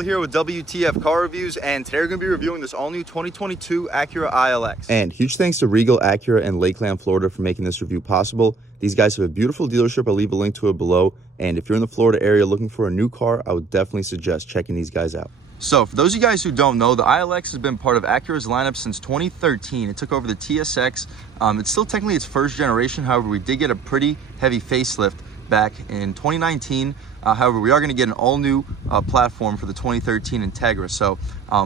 Will here with W.T.F car reviews, and today we're going to be reviewing this all-new 2022 Acura ILX. And huge thanks to Regal Acura in Lakeland, Florida for making this review possible. These guys have a beautiful dealership. I'll leave a link to it below. And if you're in the Florida area looking for a new car, I would definitely suggest checking these guys out. So for those of you guys who don't know, the ILX has been part of Acura's lineup since 2013. It took over the TSX. It's still technically its first generation. However, we did get a pretty heavy facelift back in 2019. However, we are going to get an all-new platform for the 2013 Integra. So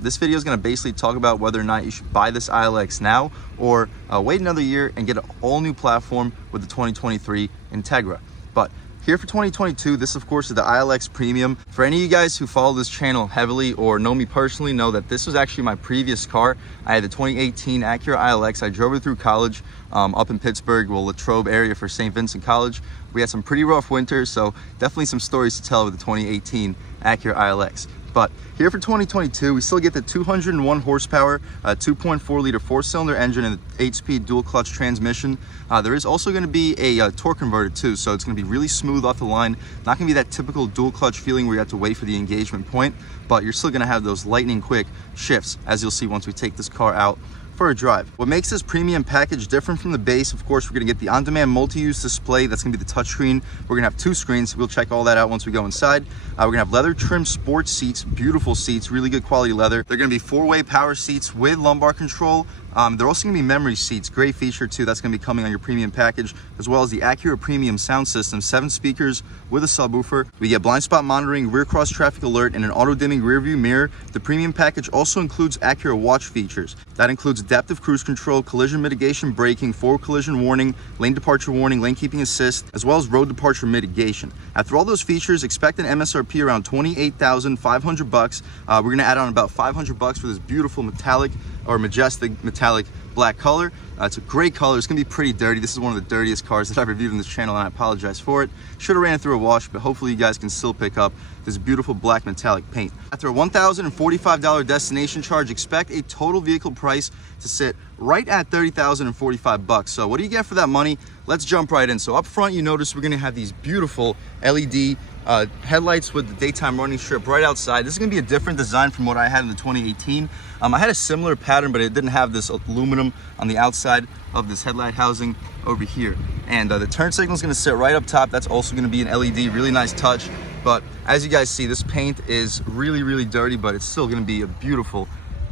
this video is going to basically talk about whether or not you should buy this ILX now or wait another year and get an all-new platform with the 2023 Integra. But here for 2022, this of course is the ILX Premium. For any of you guys who follow this channel heavily or know me personally, know that this was actually my previous car. I had the 2018 Acura ILX. I drove it through college up in Pittsburgh, Latrobe area for St. Vincent College. We had some pretty rough winters, so definitely some stories to tell with the 2018 Acura ILX. But here for 2022, we still get the 201 horsepower, 2.4 liter 4-cylinder engine and the 8-speed dual clutch transmission. There is also going to be a torque converter too, so it's going to be really smooth off the line. Not going to be that typical dual clutch feeling where you have to wait for the engagement point, but you're still going to have those lightning quick shifts, as you'll see once we take this car out for a drive. What makes this premium package different from the base, of course, we're going to get the on-demand multi-use display. That's going to be the touchscreen. We're going to have 2 screens. We'll check all that out once we go inside. We're going to have leather trim sports seats, beautiful seats, really good quality leather. They're going to be 4-way power seats with lumbar control. They're also going to be memory seats, great feature too. That's going to be coming on your premium package, as well as the Acura Premium sound system, 7 speakers with a subwoofer. We get blind spot monitoring, rear cross traffic alert, and an auto dimming rear view mirror. The premium package also includes Acura watch features. That includes adaptive cruise control, collision mitigation braking, forward collision warning, lane departure warning, lane keeping assist, as well as road departure mitigation. After all those features, expect an MSRP around $28,500. We're going to add on about $500 for this beautiful metallic or majestic metallic black color. It's a great color. It's gonna be pretty dirty. This is one of the dirtiest cars that I've reviewed on this channel, and I apologize for it. Should have ran it through a wash, but hopefully you guys can still pick up this beautiful black metallic paint. After a $1,045 destination charge, expect a total vehicle price to sit right at $30,045. So what do you get for that money? Let's jump right in. So up front, you notice we're gonna have these beautiful LED headlights with the daytime running strip right outside. This is going to be a different design from what I had in the 2018. I had a similar pattern, but it didn't have this aluminum on the outside of this headlight housing over here. And the turn signal is going to sit right up top. That's also going to be an LED, really nice touch. But as you guys see, this paint is really, really dirty, but it's still going to be a beautiful,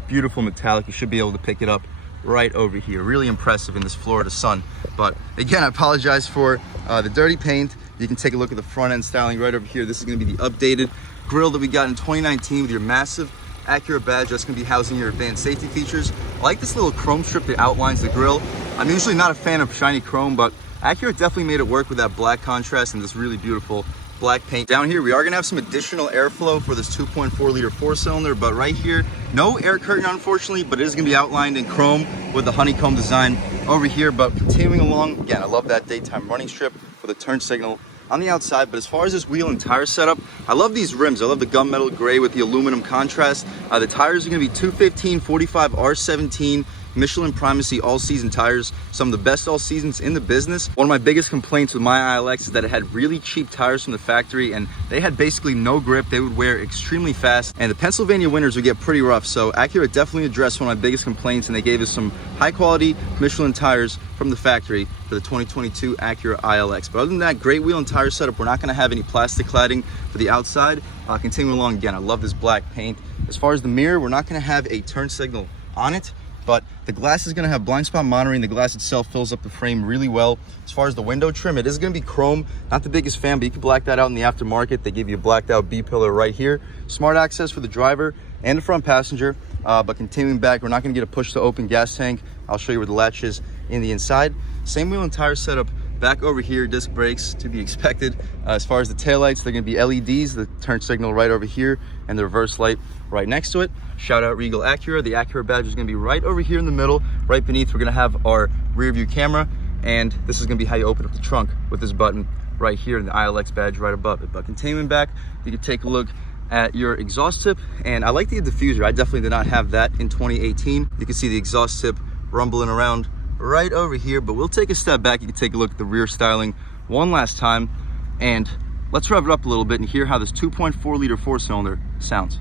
beautiful metallic. You should be able to pick it up right over here. Really impressive in this Florida sun. But again, I apologize for the dirty paint. You can take a look at the front end styling right over here. This is going to be the updated grille that we got in 2019 with your massive Acura badge. That's going to be housing your advanced safety features. I like this little chrome strip that outlines the grille. I'm usually not a fan of shiny chrome, but Acura definitely made it work with that black contrast and this really beautiful black paint. Down here, we are going to have some additional airflow for this 2.4 liter 4-cylinder, but right here, no air curtain unfortunately, but it is going to be outlined in chrome with the honeycomb design over here. But continuing along, again, I love that daytime running strip with a turn signal on the outside. But as far as this wheel and tire setup, I love these rims. I love the gunmetal gray with the aluminum contrast. The tires are going to be 215 45 R17 Michelin Primacy all-season tires, some of the best all-seasons in the business. One of my biggest complaints with my ILX is that it had really cheap tires from the factory, and they had basically no grip. They would wear extremely fast, and the Pennsylvania winters would get pretty rough. So Acura definitely addressed one of my biggest complaints, and they gave us some high-quality Michelin tires from the factory for the 2022 Acura ILX. But other than that, great wheel and tire setup. We're not going to have any plastic cladding for the outside. Continuing along, again, I love this black paint. As far as the mirror, we're not going to have a turn signal on it, but the glass is going to have blind spot monitoring. The glass itself fills up the frame really well. As far as the window trim, it is going to be chrome. Not the biggest fan, but you can black that out in the aftermarket. They give you a blacked out B-pillar right here. Smart access for the driver and the front passenger. But continuing back, we're not going to get a push to open gas tank. I'll show you where the latch is in the inside. Same wheel and tire setup back over here. Disc brakes to be expected. As far as the taillights, they're going to be LEDs, the turn signal right over here, and the reverse light right next to it. Shout out Regal Acura. The Acura badge is going to be right over here in the middle. Right beneath, we're going to have our rear view camera, and this is going to be how you open up the trunk with this button right here, and the ILX badge right above it. But continuing back, you can take a look at your exhaust tip, and I like the diffuser. I definitely did not have that in 2018. You can see the exhaust tip rumbling around right over here, but we'll take a step back. You can take a look at the rear styling one last time, and let's rev it up a little bit and hear how this 2.4 liter 4-cylinder sounds.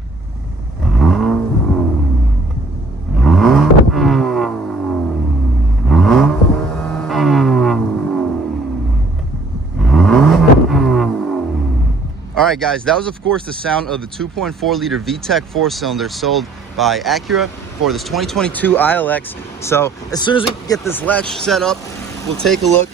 right, guys, that was of course the sound of the 2.4 liter VTEC 4-cylinder sold by Acura for this 2022 ILX. So as soon as we get this latch set up, we'll take a look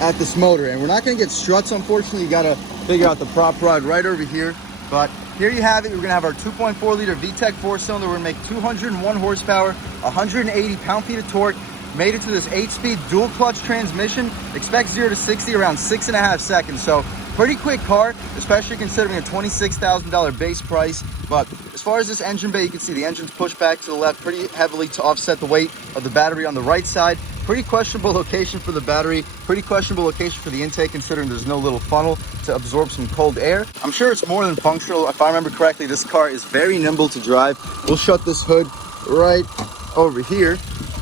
at this motor. And we're not going to get struts, unfortunately. You got to figure out the prop rod right over here. But here you have it. We're going to have our 2.4 liter VTEC 4-cylinder. We're going to make 201 horsepower, 180 pound-feet of torque. Made it to this 8-speed dual clutch transmission. Expect 0 to 60 around 6.5 seconds. So pretty quick car, especially considering a $26,000 base price. But as far as this engine bay, you can see the engine's pushed back to the left pretty heavily to offset the weight of the battery on the right side. Pretty questionable location for the battery, pretty questionable location for the intake, considering there's no little funnel to absorb some cold air. I'm sure it's more than functional. If I remember correctly, this car is very nimble to drive. We'll shut this hood right over here,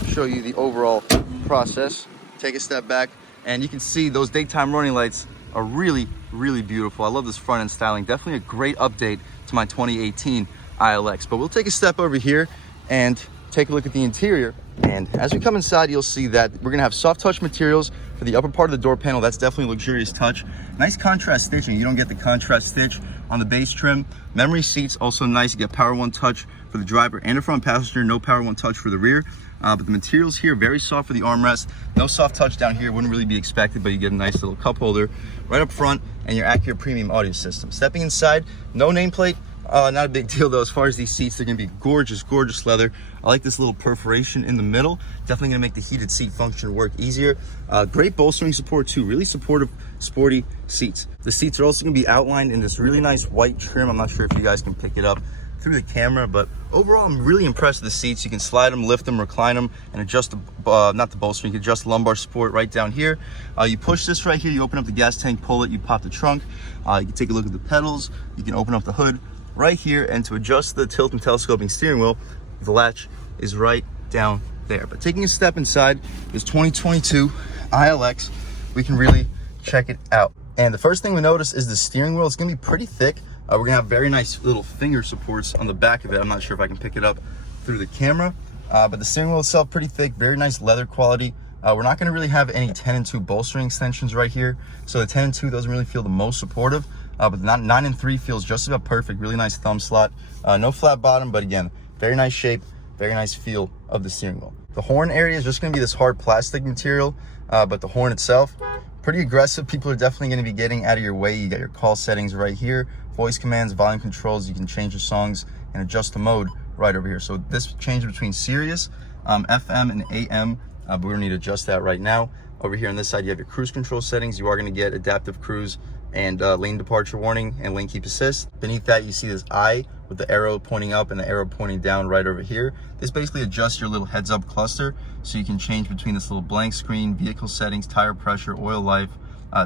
show you the overall process. Take a step back, and you can see those daytime running lights are really, really beautiful. I love this front end styling. Definitely a great update to my 2018 ILX. But we'll take a step over here and take a look at the interior. And as we come inside, you'll see that we're gonna have soft touch materials for the upper part of the door panel. That's definitely a luxurious touch. Nice contrast stitching. You don't get the contrast stitch on the base trim. Memory seats, also nice. You get Power One touch for the driver and the front passenger. No Power One touch for the rear. But the materials here, very soft for the armrest. No soft touch down here, wouldn't really be expected, but you get a nice little cup holder right up front and your Acura premium audio system. Stepping inside, no nameplate. Not a big deal though. As far as these seats, they're gonna be gorgeous, gorgeous leather. I like this little perforation in the middle. Definitely gonna make the heated seat function work easier. Great bolstering support too. Really supportive, sporty seats. The seats are also gonna be outlined in this really nice white trim. I'm not sure if you guys can pick it up through the camera, but overall I'm really impressed with the seats. You can slide them, lift them, recline them, and adjust the not the bolstering, you can adjust the lumbar support right down here. You push this right here, you open up the gas tank, pull it, you pop the trunk. You can take a look at the pedals, you can open up the hood right here, and to adjust the tilt and telescoping steering wheel, the latch is right down there. But taking a step inside this 2022 ILX, we can really check it out. And the first thing we notice is the steering wheel. It's gonna be pretty thick. We're gonna have very nice little finger supports on the back of it. I'm not sure if I can pick it up through the camera, but the steering wheel itself pretty thick, very nice leather quality. We're not gonna really have any 10 and 2 bolstering extensions right here, so the 10 and 2 doesn't really feel the most supportive, but the 9 and 3 feels just about perfect. Really nice thumb slot, no flat bottom, but again, very nice shape, very nice feel of the steering wheel. The horn area is just gonna be this hard plastic material, but the horn itself, pretty aggressive. People are definitely gonna be getting out of your way. You got your call settings right here, voice commands, volume controls. You can change the songs and adjust the mode right over here. So this changes between Sirius, FM, and AM, but we don't need to adjust that right now. Over here on this side, you have your cruise control settings. You are gonna get adaptive cruise and lane departure warning and lane keep assist. Beneath that, you see this eye with the arrow pointing up and the arrow pointing down right over here. This basically adjusts your little heads up cluster, so you can change between this little blank screen, vehicle settings, tire pressure, oil life,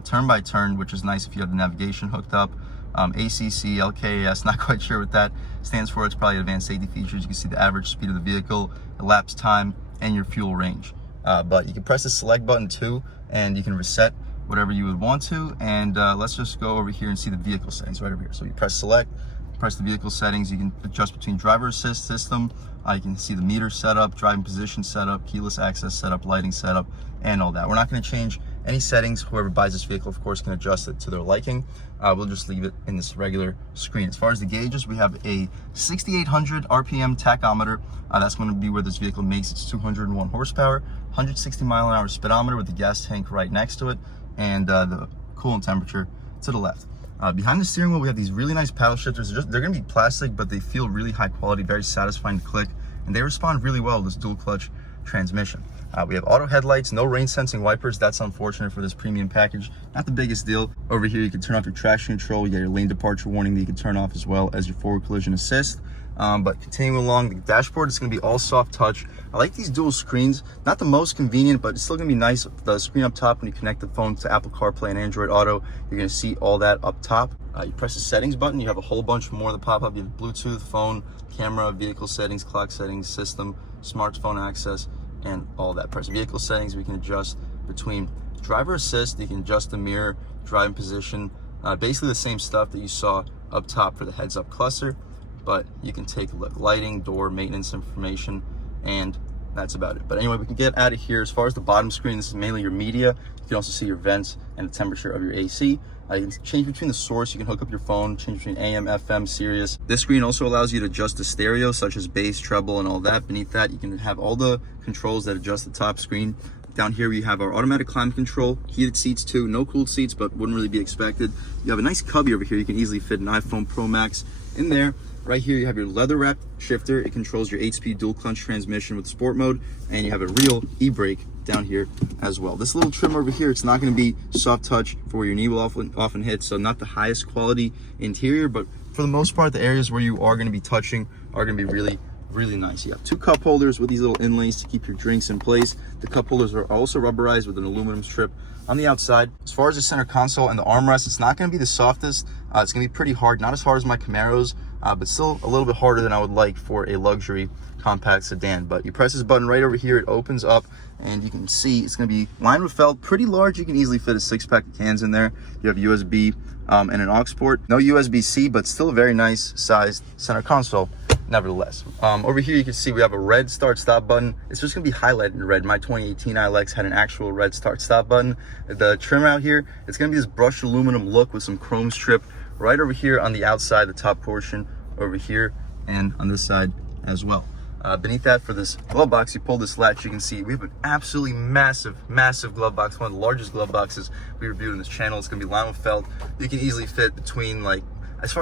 turn by turn, which is nice if you have the navigation hooked up. ACC, LKAS, not quite sure what that stands for. It's probably advanced safety features. You can see the average speed of the vehicle, elapsed time, and your fuel range. But you can press the select button too, and you can reset whatever you would want to. And let's just go over here and see the vehicle settings right over here. So you press select, press the vehicle settings. You can adjust between driver assist system. You can see the meter setup, driving position setup, keyless access setup, lighting setup, and all that. We're not going to change any settings. Whoever buys this vehicle, of course, can adjust it to their liking. We'll just leave it in this regular screen. As far as the gauges, we have a 6,800 RPM tachometer. That's going to be where this vehicle makes its 201 horsepower, 160 mile-an-hour speedometer with the gas tank right next to it, and the coolant temperature to the left. Behind the steering wheel, we have these really nice paddle shifters. They're going to be plastic, but they feel really high quality, very satisfying to click, and they respond really well to this dual clutch transmission. We have auto headlights, no rain sensing wipers. That's unfortunate for this premium package. Not the biggest deal. Over here, you can turn off your traction control. You got your lane departure warning that you can turn off, as well as your forward collision assist. But continuing along, the dashboard is going to be all soft touch. I like these dual screens. Not the most convenient, but it's still going to be nice. The screen up top, when you connect the phone to Apple CarPlay and Android Auto, you're going to see all that up top. You press the settings button, you have a whole bunch more that pop up. You have Bluetooth, phone, camera, vehicle settings, clock settings, system, smartphone access, and all that. Press vehicle settings, we can adjust between driver assist, you can adjust the mirror, driving position, basically the same stuff that you saw up top for the heads-up cluster, but you can take a look. Lighting, door, maintenance information, and that's about it. But anyway, we can get out of here. As far as the bottom screen, this is mainly your media. You can also see your vents and the temperature of your AC. You can change between the source. You can hook up your phone, change between AM, FM, Sirius. This screen also allows you to adjust the stereo, such as bass, treble, and all that. Beneath that, you can have all the controls that adjust the top screen. Down here, we have our automatic climate control, heated seats too, no cooled seats, but wouldn't really be expected. You have a nice cubby over here. You can easily fit an iPhone Pro Max in there. Right here, you have your leather wrapped shifter. It controls your 8-speed dual clutch transmission with sport mode, and you have a real e-brake down here as well. This little trim over here, it's not going to be soft touch for where your knee will often hit, so not the highest quality interior, but for the most part, the areas where you are going to be touching are going to be really nice. You have 2 cup holders with these little inlays to keep your drinks in place. The cup holders are also rubberized with an aluminum strip on the outside. As far as the center console and the armrest, it's not going to be the softest. It's going to be pretty hard, not as hard as my Camaros, but still a little bit harder than I would like for a luxury compact sedan. But you press this button right over here, it opens up, and you can see it's going to be lined with felt, pretty large. You can easily fit a 6-pack of cans in there. You have USB and an aux port. No USB-C, but still a very nice sized center console nevertheless. Over here you can see we have a red start stop button. It's just going to be highlighted in red. My 2018 ILX had an actual red start stop button. The trim out here, it's going to be this brushed aluminum look with some chrome strip right over here on the outside, the top portion over here, and on this side as well. Beneath that, for this glove box, you pull this latch, you can see we have an absolutely massive glove box, one of the largest glove boxes we reviewed in this channel. It's going to be lined with felt. You can easily fit between, like,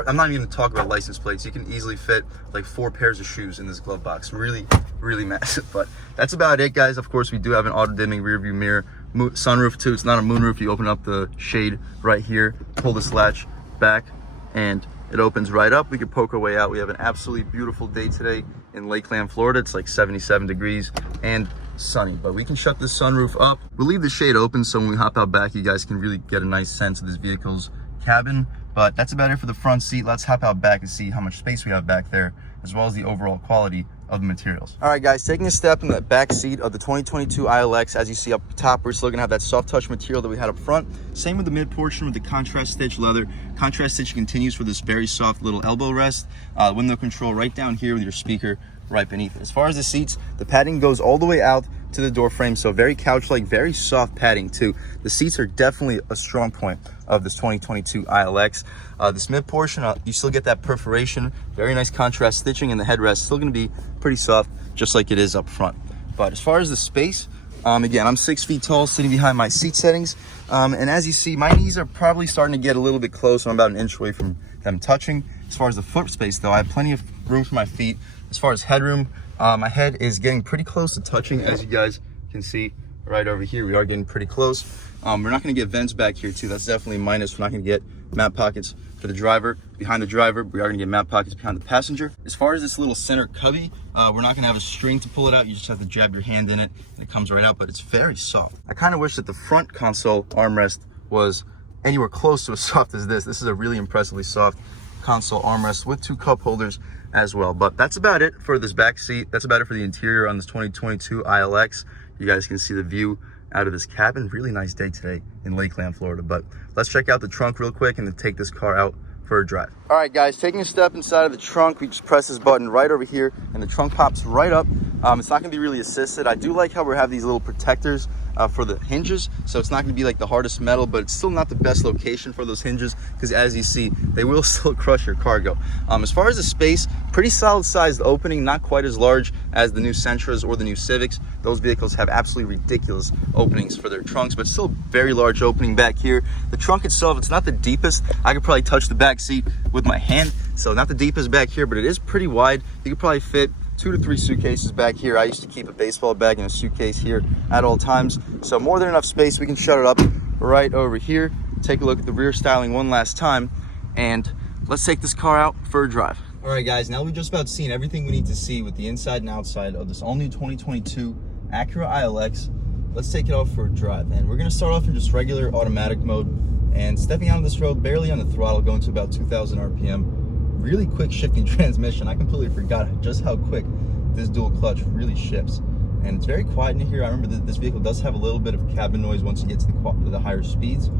I'm not even going to talk about license plates. You can easily fit like 4 pairs of shoes in this glove box. Really massive. But that's about it, guys. Of course, we do have an auto dimming rear view mirror, sunroof too. It's not a moonroof. You open up the shade right here, pull this latch back, and it opens right up. We can poke our way out. We have an absolutely beautiful day today in Lakeland, Florida. It's like 77 degrees and sunny, but we can shut this sunroof up. We'll leave the shade open so when we hop out back, you guys can really get a nice sense of this vehicle's cabin. But that's about it for the front seat. Let's hop out back and see how much space we have back there, as well as the overall quality of the materials. All right, guys, taking a step in the back seat of the 2022 ILX. As you see up top, we're still gonna have that soft touch material that we had up front. Same with the mid portion with the contrast stitch leather. Contrast stitch continues for this very soft little elbow rest. Window control right down here with your speaker right beneath it. As far as the seats, the padding goes all the way out to the door frame, so very couch-like, very soft padding too. The seats are definitely a strong point of this 2022 ILX. This mid portion, you still get that perforation, very nice contrast stitching, and the headrest still going to be pretty soft, just like it is up front. But as far as the space, again, I'm 6 feet tall, sitting behind my seat settings, and as you see, my knees are probably starting to get a little bit close. I'm about an inch away from them touching. As far as the foot space, though, I have plenty of room for my feet. As far as headroom, my head is getting pretty close to touching, as you guys can see right over here. We are getting pretty close. We're not going to get vents back here too. That's definitely a minus. We're not going to get map pockets for the driver. Behind the driver, we are going to get map pockets behind the passenger. As far as this little center cubby, we're not going to have a string to pull it out. You just have to jab your hand in it and it comes right out, but it's very soft. I kind of wish that the front console armrest was anywhere close to as soft as this. This is a really impressively soft console armrest with 2 cup holders as well. But that's about it for this back seat. That's about it for the interior on this 2022 ILX. You guys can see the view out of this cabin. Really nice day today in Lakeland, Florida. But let's check out the trunk real quick and then take this car out for a drive. All right, guys, taking a step inside of the trunk, we just press this button right over here and the trunk pops right up. It's not gonna be really assisted. I do like how we have these little protectors for the hinges, so it's not gonna be like the hardest metal, but it's still not the best location for those hinges, because as you see, they will still crush your cargo. As far as the space, pretty solid sized opening, not quite as large as the new Sentras or the new Civics. Those vehicles have absolutely ridiculous openings for their trunks, but still very large opening back here. The trunk itself, it's not the deepest. I could probably touch the back seat with my hand, so not the deepest back here, but it is pretty wide. You could probably fit 2 to 3 suitcases back here. I used to keep a baseball bag in a suitcase here at all times, so more than enough space. We can shut it up right over here. Take a look at the rear styling one last time, and let's take this car out for a drive. All right, guys, now we've just about seen everything we need to see with the inside and outside of this all-new 2022 Acura ILX. Let's take it out for a drive, and we're gonna start off in just regular automatic mode, and stepping out on this road, barely on the throttle, going to about 2,000 RPM. Really quick shifting transmission. I completely forgot just how quick this dual clutch really shifts, and it's very quiet in here. I remember that this vehicle does have a little bit of cabin noise once you get to the higher speeds,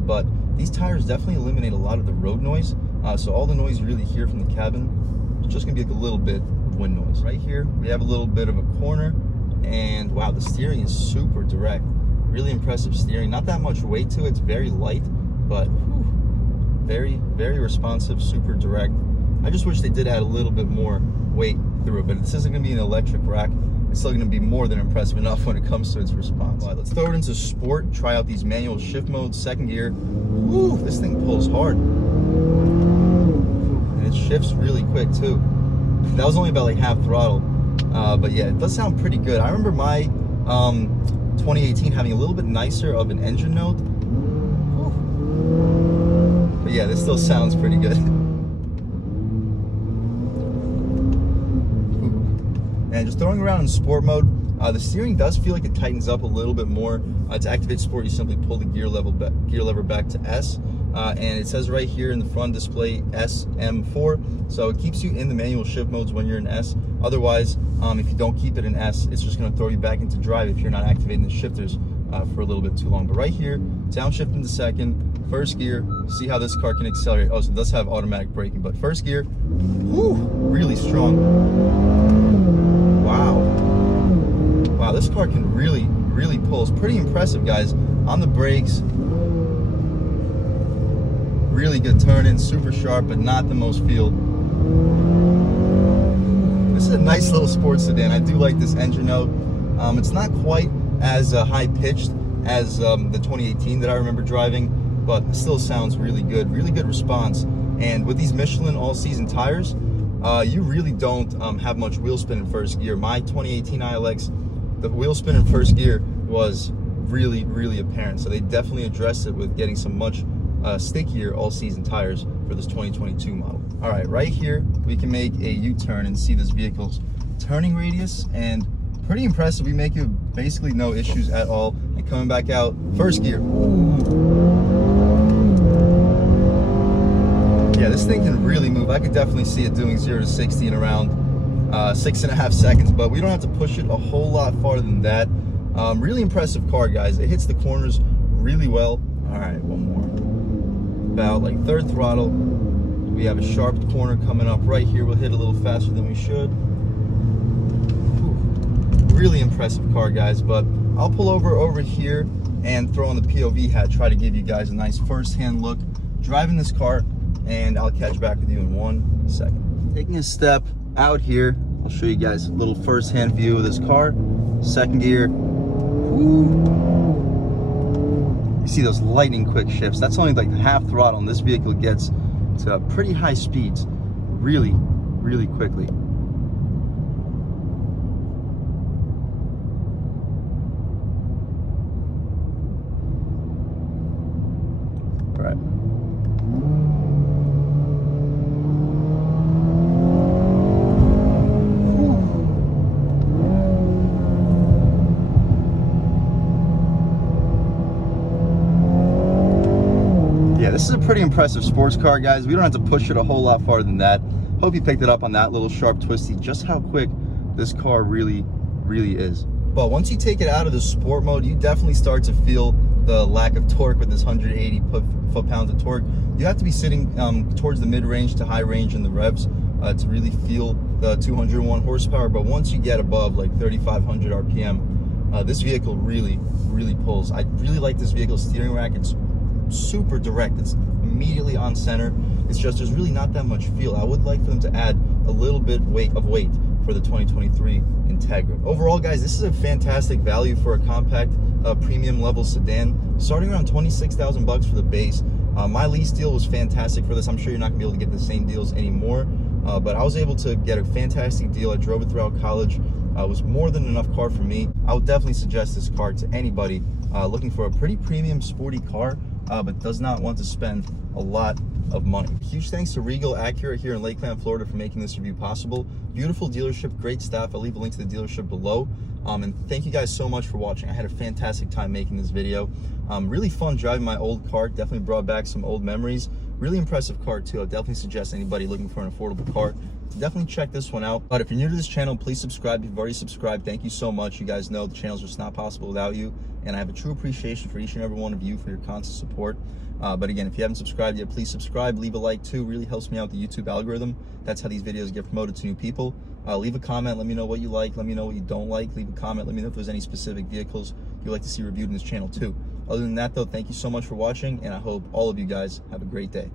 but these tires definitely eliminate a lot of the road noise, so all the noise you really hear from the cabin is just gonna be like a little bit of wind noise. Right here we have a little bit of a corner, And wow, the steering is super direct. Really impressive steering. Not that much weight to it. It's very light, but whew, very, very responsive, super direct. I just wish they did add a little bit more weight through it, but this isn't going to be an electric rack. It's still going to be more than impressive enough when it comes to its response. All right, let's throw it into sport, try out these manual shift modes, second gear. Woo, this thing pulls hard. And it shifts really quick too. That was only about like half throttle. But yeah, it does sound pretty good. I remember my 2018 having a little bit nicer of an engine note. Whew. But yeah, this still sounds pretty good. And just throwing around in sport mode, the steering does feel like it tightens up a little bit more. To activate sport, you simply pull the gear lever back to S. And it says right here in the front display SM4, so it keeps you in the manual shift modes when you're in S. Otherwise, if you don't keep it in S, it's just going to throw you back into drive if you're not activating the shifters for a little bit too long. But right here, downshift into second, first gear, see how this car can accelerate. Oh, so it does have automatic braking, but first gear, whew, really strong. Wow, this car can really pull. It's pretty impressive, guys. On the brakes, really good turn-in, super sharp, but not the most feel. This is a nice little sports sedan. I do like this engine note. It's not quite as high-pitched as the 2018 that I remember driving, but it still sounds really good response. And with these Michelin all-season tires, you really don't have much wheel spin in first gear. My 2018 ILX, the wheel spin in first gear was really apparent. So they definitely addressed it with getting some much stickier all-season tires for this 2022 model. All right, right here we can make a U-turn and see this vehicle's turning radius, and pretty impressive. We make it basically no issues at all. And coming back out, first gear. Ooh. Yeah, this thing can really move. I could definitely see it doing 0 to 60 in around 6.5 seconds, but we don't have to push it a whole lot farther than that. Really impressive car, guys. It hits the corners really well. All right, one more. About like third throttle. We have a sharp corner coming up right here. We'll hit a little faster than we should. Whew. Really impressive car, guys, but I'll pull over here and throw on the POV hat, try to give you guys a nice first-hand look driving this car, and I'll catch back with you in 1 second. Taking a step out here, I'll show you guys a little first-hand view of this car. Second gear. Woo. You see those lightning quick shifts. That's only like half throttle, and this vehicle gets to pretty high speeds really quickly. All right. This is a pretty impressive sports car, guys. We don't have to push it a whole lot farther than that. Hope you picked it up on that little sharp twisty, just how quick this car really is. But once you take it out of the sport mode, you definitely start to feel the lack of torque with this 180 foot-pounds of torque. You have to be sitting towards the mid-range to high range in the revs to really feel the 201 horsepower. But once you get above like 3,500 RPM, this vehicle really pulls. I really like this vehicle's steering rack. It's super direct. It's immediately on center. It's just there's really not that much feel. I would like for them to add a little bit of weight for the 2023 Integra. Overall, guys, this is a fantastic value for a compact premium level sedan, starting around 26,000 bucks for the base. My lease deal was fantastic for this. I'm sure you're not gonna be able to get the same deals anymore, but I was able to get a fantastic deal. I drove it throughout college. It was more than enough car for me. I would definitely suggest this car to anybody looking for a pretty premium sporty car, but does not want to spend a lot of money. Huge thanks to Regal Acura here in Lakeland, Florida for making this review possible. Beautiful dealership, great staff. I'll leave a link to the dealership below. And thank you guys so much for watching. I had a fantastic time making this video. Really fun driving my old car. Definitely brought back some old memories. Really impressive car too. I definitely suggest anybody looking for an affordable car to definitely check this one out. But if you're new to this channel, please subscribe. If you've already subscribed, thank you so much. You guys know the channel's just not possible without you, and I have a true appreciation for each and every one of you for your constant support. But again, if you haven't subscribed yet, please subscribe. Leave a like too. Really helps me out with the YouTube algorithm. That's how these videos get promoted to new people. Leave a comment. Let me know what you like. Let me know what you don't like. Leave a comment. Let me know if there's any specific vehicles you'd like to see reviewed in this channel too. Other than that though, thank you so much for watching, and I hope all of you guys have a great day.